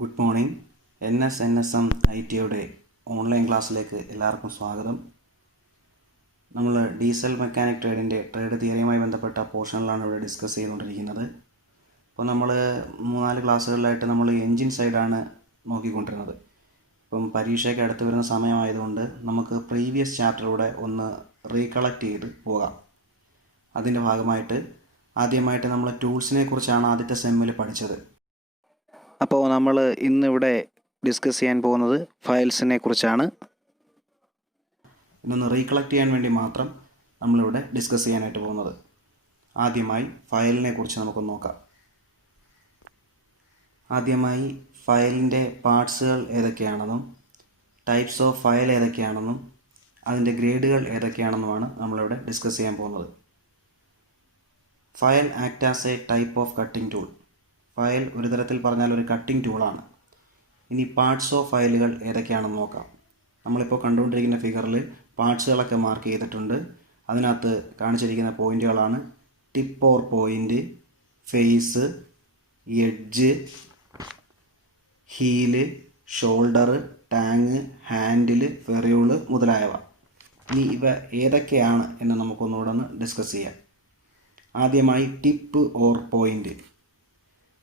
Good morning. NSM IT-യുടെ online ക്ലാസ്സിലേക്ക് എല്ലാവർക്കും സ്വാഗതം. നമ്മൾ ഡീസൽ മെക്കാനിക് ട്രേഡിൻ്റെ ട്രേഡ് തിയറിയുമായി ബന്ധപ്പെട്ട പോർഷനിലാണ് ഇവിടെ ഡിസ്കസ് ചെയ്തുകൊണ്ടിരിക്കുന്നത്. അപ്പോൾ നമ്മൾ 3-4 ക്ലാസ്സുകളിലായിട്ട് നമ്മൾ എൻജിൻ സൈഡാണ് നോക്കിക്കൊണ്ടിരുന്നത്. ഇപ്പം പരീക്ഷയ്ക്ക് അടുത്ത് വരുന്ന സമയമായതുകൊണ്ട് നമുക്ക് പ്രീവിയസ് ചാപ്റ്ററിലൂടെ ഒന്ന് റീകളക്ട് ചെയ്ത് പോകാം. അതിൻ്റെ ഭാഗമായിട്ട് ആദ്യമായിട്ട് നമ്മൾ ടൂൾസിനെ കുറിച്ചാണ് ആദ്യത്തെ സെമ്മിൽ പഠിച്ചത്. അപ്പോൾ നമ്മൾ ഇന്നിവിടെ ഡിസ്കസ് ചെയ്യാൻ പോകുന്നത് ഫയൽസിനെ കുറിച്ചാണ്. ഇന്നൊന്ന് റീകളക്ട് ചെയ്യാൻ വേണ്ടി മാത്രം നമ്മളിവിടെ ഡിസ്കസ് ചെയ്യാനായിട്ട് പോകുന്നത്. ആദ്യമായി ഫയലിനെ കുറിച്ച് നമുക്കൊന്ന് നോക്കാം. ആദ്യമായി ഫയലിൻ്റെ പാർട്സുകൾ ഏതൊക്കെയാണെന്നും ടൈപ്സ് ഓഫ് ഫയൽ ഏതൊക്കെയാണെന്നും അതിൻ്റെ ഗ്രേഡുകൾ ഏതൊക്കെയാണെന്നുമാണ് നമ്മളിവിടെ ഡിസ്കസ് ചെയ്യാൻ പോകുന്നത്. File act as A type of cutting tool. File ഒരു തരത്തിൽ പറഞ്ഞാൽ ഒരു കട്ടിംഗ് ടൂളാണ്. ഇനി പാർട്സ് ഓഫ് ഫയലുകൾ ഏതൊക്കെയാണെന്ന് നോക്കാം. നമ്മളിപ്പോൾ കണ്ടുകൊണ്ടിരിക്കുന്ന ഫിഗറിൽ പാർട്സുകളൊക്കെ മാർക്ക് ചെയ്തിട്ടുണ്ട്. അതിനകത്ത് കാണിച്ചിരിക്കുന്ന പോയിന്റുകളാണ് tip or point, face, edge, heel, shoulder, tang, handle, ferrule മുതലായവ. ഇനി ഇവ ഏതൊക്കെയാണ് എന്ന് നമുക്കൊന്നുകൂടെ ഒന്ന് ഡിസ്കസ് ചെയ്യാം. ആദ്യമായി tip or point.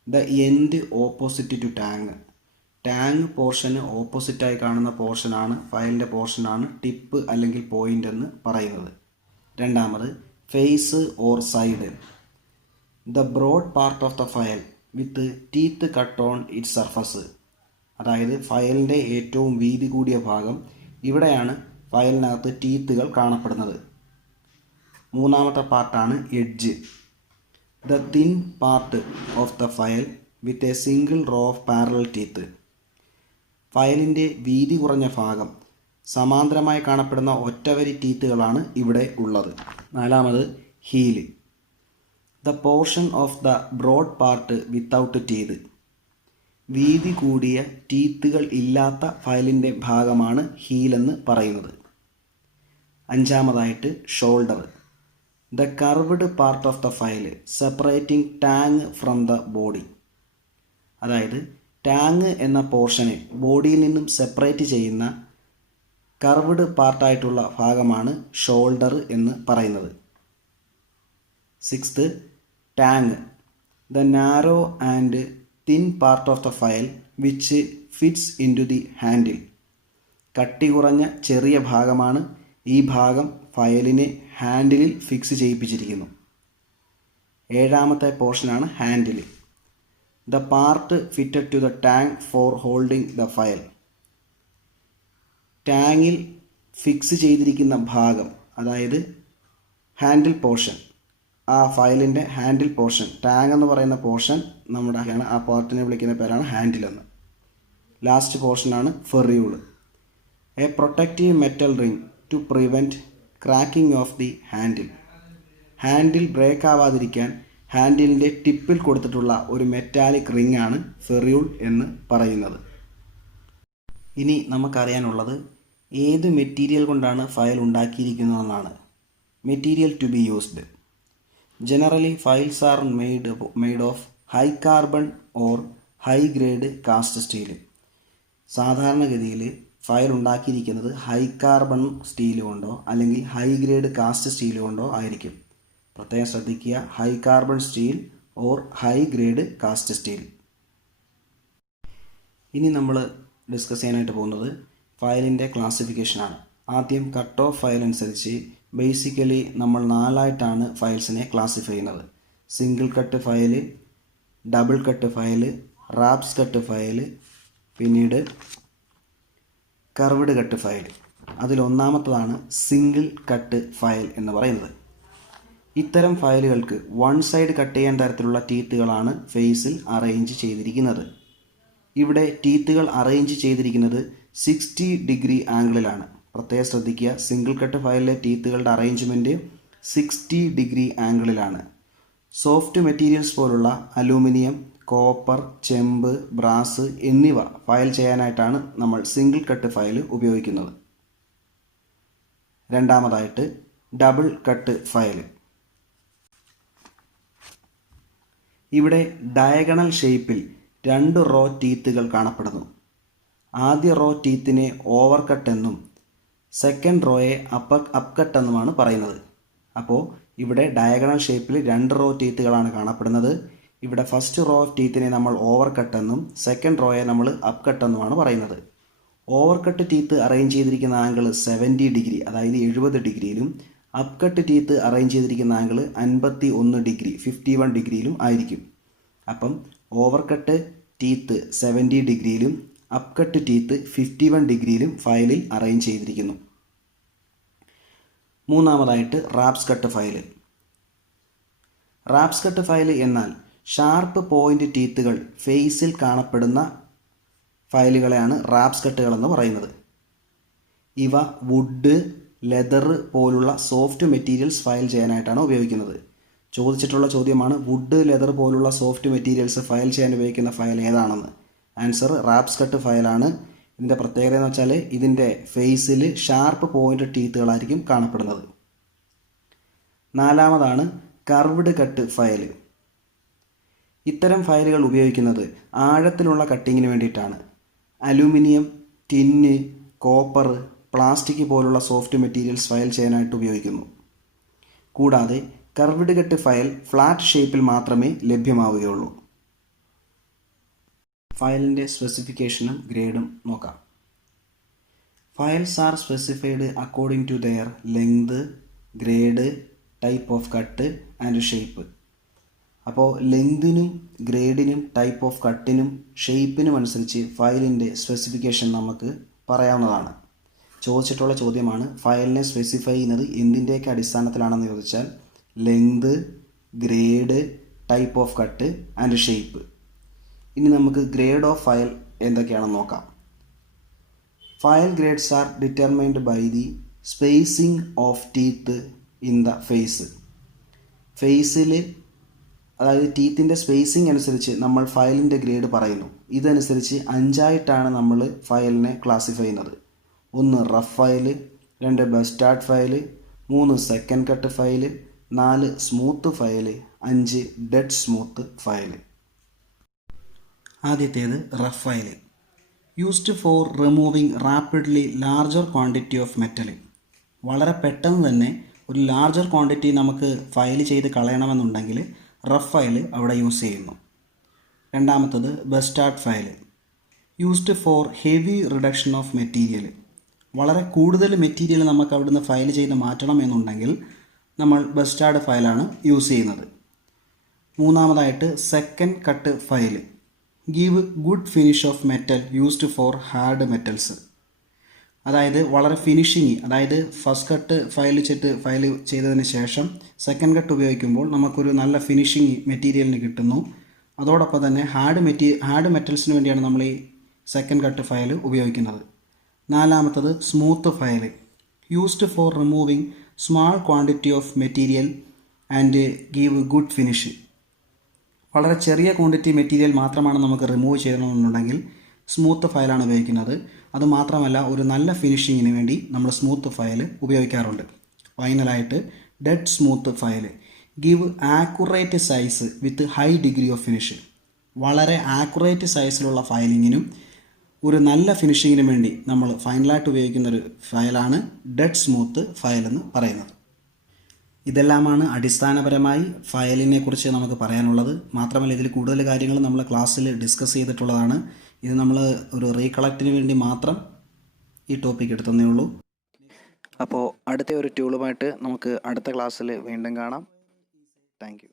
The end opposite to tang. Tang പോർഷന് ഓപ്പോസിറ്റായി കാണുന്ന പോർഷനാണ് ഫയലിൻ്റെ പോർഷനാണ് ടിപ്പ് അല്ലെങ്കിൽ പോയിൻ്റ് എന്ന് പറയുന്നത്. രണ്ടാമത് face or side. The broad part of the file with teeth cut on its surface. അതായത് ഫയലിൻ്റെ ഏറ്റവും വീതി കൂടിയ ഭാഗം, ഇവിടെയാണ് ഫയലിനകത്ത് ടീത്തുകൾ കാണപ്പെടുന്നത്. മൂന്നാമത്തെ പാർട്ടാണ് edge. The thin part of the file with a single row of parallel teeth. ഫയലിൻ്റെ വീതി കുറഞ്ഞ ഭാഗം, സമാന്തരമായി കാണപ്പെടുന്ന ഒറ്റവരി ടീത്തുകളാണ് ഇവിടെ ഉള്ളത്. നാലാമത് heel. The portion of the broad part without teeth. വീതി കൂടിയ ടീത്തുകൾ ഇല്ലാത്ത ഫയലിൻ്റെ ഭാഗമാണ് ഹീലെന്ന് പറയുന്നത്. അഞ്ചാമതായിട്ട് shoulder. The curved part of the file separating tang from the body. അതായത് ടാങ് എന്ന പോർഷനെ ബോഡിയിൽ നിന്നും സെപ്പറേറ്റ് ചെയ്യുന്ന കർവ്ഡ് പാർട്ടായിട്ടുള്ള ഭാഗമാണ് ഷോൾഡർ എന്ന് പറയുന്നത്. Sixth tang. The narrow and thin part of the file which fits into the handle. കട്ടി കുറഞ്ഞ ചെറിയ ഭാഗമാണ്. ഈ ഭാഗം ഫയലിനെ ഹാൻഡിലിൽ ഫിക്സ് ചെയ്യിപ്പിച്ചിരിക്കുന്നു. ഏഴാമത്തെ പോർഷനാണ് handle. The part fitted to the tang for holding the file. ടാങ്ങിൽ ഫിക്സ് ചെയ്തിരിക്കുന്ന ഭാഗം, അതായത് ഹാൻഡിൽ പോർഷൻ, ആ ഫയലിൻ്റെ ഹാൻഡിൽ പോർഷൻ, ടാങ് എന്ന് പറയുന്ന പോർഷൻ നമ്മുടെ ആ പാർട്ടിനെ വിളിക്കുന്ന പേരാണ് ഹാൻഡിൽ എന്ന്. ലാസ്റ്റ് പോർഷനാണ് ferrule. A protective metal ring to prevent cracking of the handle. Handle break ആവാതിരിക്കാൻ ഹാൻഡിലിൻ്റെ ടിപ്പിൽ കൊടുത്തിട്ടുള്ള ഒരു മെറ്റാലിക് റിംഗ് ആണ് ഫെറിയൂൾ എന്ന് പറയുന്നത്. ഇനി നമുക്കറിയാനുള്ളത് ഏത് മെറ്റീരിയൽ കൊണ്ടാണ് ഫയൽ ഉണ്ടാക്കിയിരിക്കുന്നതെന്നാണ്. Material to be used. Generally files are made of high carbon or high grade cast steel. സാധാരണഗതിയിൽ ഫയൽ ഉണ്ടാക്കിയിരിക്കുന്നത് ഹൈ കാർബൺ സ്റ്റീൽ കൊണ്ടോ അല്ലെങ്കിൽ ഹൈ ഗ്രേഡ് കാസ്റ്റ് സ്റ്റീൽ കൊണ്ടോ ആയിരിക്കും. പ്രത്യേകം ശ്രദ്ധിക്കുക, high carbon steel or high grade cast steel. ഇനി നമ്മൾ ഡിസ്കസ് ചെയ്യാനായിട്ട് പോകുന്നത് ഫയലിൻ്റെ ക്ലാസിഫിക്കേഷനാണ്. ആദ്യം കട്ട് ഓഫ് ഫയൽ അനുസരിച്ച് ബേസിക്കലി നമ്മൾ 4ആയിട്ടാണ് ഫയൽസിനെ ക്ലാസിഫൈ ചെയ്യുന്നത്. Single cut file, double cut file, റാപ്സ് കട്ട് ഫയൽ, പിന്നീട് കർവ്ഡ് കട്ട് ഫയൽ. അതിലൊന്നാമത്തതാണ് സിംഗിൾ കട്ട് ഫയൽ എന്ന് പറയുന്നത്. ഇത്തരം ഫയലുകൾക്ക് വൺ സൈഡ് കട്ട് ചെയ്യാൻ തരത്തിലുള്ള ടീത്തുകളാണ് ഫേസിൽ അറേഞ്ച് ചെയ്തിരിക്കുന്നത്. ഇവിടെ ടീത്തുകൾ അറേഞ്ച് ചെയ്തിരിക്കുന്നത് 60 ഡിഗ്രി ആംഗിളിലാണ്. പ്രത്യേകം ശ്രദ്ധിക്കുക, സിംഗിൾ കട്ട് ഫയലിലെ ടീത്തുകളുടെ അറേഞ്ച്മെൻറ്റ് 60 ഡിഗ്രി ആംഗിളിലാണ്. സോഫ്റ്റ് മെറ്റീരിയൽസ് പോലുള്ള അലൂമിനിയം, കോപ്പർ, ചെമ്പ്, ബ്രാസ് എന്നിവ ഫയൽ ചെയ്യാനായിട്ടാണ് നമ്മൾ സിംഗിൾ കട്ട് ഫയൽ ഉപയോഗിക്കുന്നത്. രണ്ടാമതായിട്ട് ഡബിൾ കട്ട് ഫയൽ. ഇവിടെ ഡയഗണൽ ഷേപ്പിൽ 2 റോ ടീത്തുകൾ കാണപ്പെടുന്നു. ആദ്യ റോ ടീത്തിനെ ഓവർ കട്ട് എന്നും സെക്കൻഡ് റോയെ അപ്പ് കട്ട് എന്നുമാണ് പറയുന്നത്. അപ്പോൾ ഇവിടെ ഡയഗണൽ ഷേപ്പിൽ 2 റോ ടീത്തുകളാണ് കാണപ്പെടുന്നത്. ഇവിടെ ഫസ്റ്റ് റോ ഓഫ് ടീത്തിനെ നമ്മൾ ഓവർ കട്ട് എന്നും സെക്കൻഡ് റോയെ നമ്മൾ അപ്പ് കട്ട് എന്നുമാണ് പറയുന്നത്. ഓവർ കട്ട് ടീത്ത് അറേഞ്ച് ചെയ്തിരിക്കുന്ന ആംഗിൾ 70 ഡിഗ്രി, അതായത് 70 ഡിഗ്രിയിലും അപ്പ് കട്ട് ടീത്ത് അറേഞ്ച് ചെയ്തിരിക്കുന്ന ആംഗിൾ 51 ഡിഗ്രി 51 ഡിഗ്രിയിലും ആയിരിക്കും. അപ്പം ഓവർ കട്ട് ടീത്ത് 70 ഡിഗ്രിയിലും അപ്പ് കട്ട് ടീത്ത് 51 ഡിഗ്രിയിലും ഫയലിൽ അറേഞ്ച് ചെയ്തിരിക്കുന്നു. മൂന്നാമതായിട്ട് റാപ്സ് കട്ട് ഫയൽ. റാപ്സ് കട്ട് ഫയൽ എന്നാൽ ഷാർപ്പ് പോയിന്റ് ടീത്തുകൾ ഫേസിൽ കാണപ്പെടുന്ന ഫയലുകളെയാണ് റാപ്സ് കട്ടുകൾ എന്ന് പറയുന്നത്. ഇവ വുഡ്, ലെതർ പോലുള്ള സോഫ്റ്റ് മെറ്റീരിയൽസ് ഫയൽ ചെയ്യാനായിട്ടാണ് ഉപയോഗിക്കുന്നത്. ചോദിച്ചിട്ടുള്ള ചോദ്യമാണ് വുഡ്, ലെതർ പോലുള്ള സോഫ്റ്റ് മെറ്റീരിയൽസ് ഫയൽ ചെയ്യാൻ ഉപയോഗിക്കുന്ന ഫയൽ ഏതാണെന്ന്. ആൻസർ റാപ്സ് കട്ട് ഫയലാണ്. ഇതിൻ്റെ പ്രത്യേകത എന്ന് വെച്ചാൽ ഇതിൻ്റെ ഫേസിൽ ഷാർപ്പ് പോയിന്റ് ടീത്തുകളായിരിക്കും കാണപ്പെടുന്നത്. നാലാമതാണ് കർവ്ഡ് കട്ട് ഫയൽ. ഇത്തരം ഫയലുകൾ ഉപയോഗിക്കുന്നത് ആഴത്തിലുള്ള കട്ടിങ്ങിന് വേണ്ടിയിട്ടാണ്. അലുമിനിയം, ടിന്ന്, കോപ്പർ, പ്ലാസ്റ്റിക് പോലുള്ള സോഫ്റ്റ് മെറ്റീരിയൽസ് ഫയൽ ചെയ്യാനായിട്ട് ഉപയോഗിക്കുന്നു. കൂടാതെ കർവ്ഡ് കട്ട് ഫയൽ ഫ്ലാറ്റ് ഷേപ്പിൽ മാത്രമേ ലഭ്യമാവുകയുള്ളൂ. ഫയലിൻ്റെ സ്പെസിഫിക്കേഷനും ഗ്രേഡും നോക്കാം. Files are specified according to their length, grade, type of cut and shape. അപ്പോൾ ലെങ്തിനും ഗ്രേഡിനും ടൈപ്പ് ഓഫ് കട്ടിനും ഷേപ്പിനും അനുസരിച്ച് ഫയലിൻ്റെ സ്പെസിഫിക്കേഷൻ നമുക്ക് പറയാവുന്നതാണ്. ചോദിച്ചിട്ടുള്ള ചോദ്യമാണ് ഫയലിനെ സ്പെസിഫൈ ചെയ്യുന്നത് എന്തിൻ്റെയൊക്കെ അടിസ്ഥാനത്തിലാണെന്ന് ചോദിച്ചാൽ length, grade, type of cut and shape. ഇനി നമുക്ക് ഗ്രേഡ് ഓഫ് ഫയൽ എന്തൊക്കെയാണെന്ന് നോക്കാം. File grades are determined by the spacing of teeth in the face. ഫേസിൽ അതായത് ടീത്തിൻ്റെ സ്പേസിംഗ് അനുസരിച്ച് നമ്മൾ ഫയലിൻ്റെ ഗ്രേഡ് പറയുന്നു. ഇതനുസരിച്ച് 5ആയിട്ടാണ് നമ്മൾ ഫയലിനെ ക്ലാസിഫൈ ചെയ്യുന്നത്. 1 rough file, 2 bastard file, 3 second cut file, 4 smooth file, 5 dead smooth file. ആദ്യത്തേത് rough file. Used for removing rapidly larger quantity of metal. വളരെ പെട്ടെന്ന് തന്നെ ഒരു ലാർജർ ക്വാണ്ടിറ്റി നമുക്ക് ഫയൽ ചെയ്ത് കളയണമെന്നുണ്ടെങ്കിൽ റഫ് ഫയൽ അവിടെ യൂസ് ചെയ്യുന്നു. രണ്ടാമത്തത് bastard file. Used for heavy reduction of material. വളരെ കൂടുതൽ മെറ്റീരിയൽ നമുക്ക് അവിടുന്ന് ഫയൽ ചെയ്ത് മാറ്റണം എന്നുണ്ടെങ്കിൽ നമ്മൾ ബസ്റ്റാർഡ് ഫയലാണ് യൂസ് ചെയ്യുന്നത്. മൂന്നാമതായിട്ട് second cut file. Give good finish of metal used for hard metals. അതായത് വളരെ ഫിനിഷിങ്, അതായത് ഫസ്റ്റ് കട്ട് ഫയൽ ചെയ്തതിന് ശേഷം സെക്കൻഡ് കട്ട് ഉപയോഗിക്കുമ്പോൾ നമുക്കൊരു നല്ല ഫിനിഷിങ് മെറ്റീരിയലിന് കിട്ടുന്നു. അതോടൊപ്പം തന്നെ ഹാർഡ് മെറ്റൽസിന് വേണ്ടിയാണ് നമ്മൾ ഈ സെക്കൻഡ് കട്ട് ഫയൽ ഉപയോഗിക്കുന്നത്. നാലാമത്തത് smooth file. Used for removing small quantity of material and give good finish. വളരെ ചെറിയ ക്വാണ്ടിറ്റി മെറ്റീരിയൽ മാത്രമാണ് നമുക്ക് റിമൂവ് ചെയ്യണമെന്നുണ്ടെങ്കിൽ സ്മൂത്ത് ഫയലാണ് ഉപയോഗിക്കുന്നത്. അതുമാത്രമല്ല ഒരു നല്ല ഫിനിഷിങ്ങിന് വേണ്ടി നമ്മൾ സ്മൂത്ത് ഫയൽ ഉപയോഗിക്കാറുണ്ട്. ഫൈനലായിട്ട് dead smooth file. Give accurate size with high degree of finish. വളരെ ആക്യുറേറ്റ് സൈസിലുള്ള ഫയലിങ്ങിനും ഒരു നല്ല ഫിനിഷിങ്ങിനും വേണ്ടി നമ്മൾ ഫൈനലായിട്ട് ഉപയോഗിക്കുന്ന ഒരു ഫയലാണ് ഡെഡ് സ്മൂത്ത് ഫയൽ എന്ന് പറയുന്നത്. ഇതെല്ലാമാണ് അടിസ്ഥാനപരമായി ഫയലിനെ കുറിച്ച് നമുക്ക് പറയാനുള്ളത്. മാത്രമല്ല ഇതിൽ കൂടുതൽ കാര്യങ്ങൾ നമ്മൾ ക്ലാസ്സിൽ ഡിസ്കസ് ചെയ്തിട്ടുള്ളതാണ്. ഇത് നമ്മൾ ഒരു റീകളക്റ്റിന് വേണ്ടി മാത്രം ഈ ടോപ്പിക് എടുത്തതേ ഉള്ളൂ. അപ്പോൾ അടുത്ത ഒരു ട്യൂളുമായിട്ട് നമുക്ക് അടുത്ത ക്ലാസ്സിൽ വീണ്ടും കാണാം. Thank you.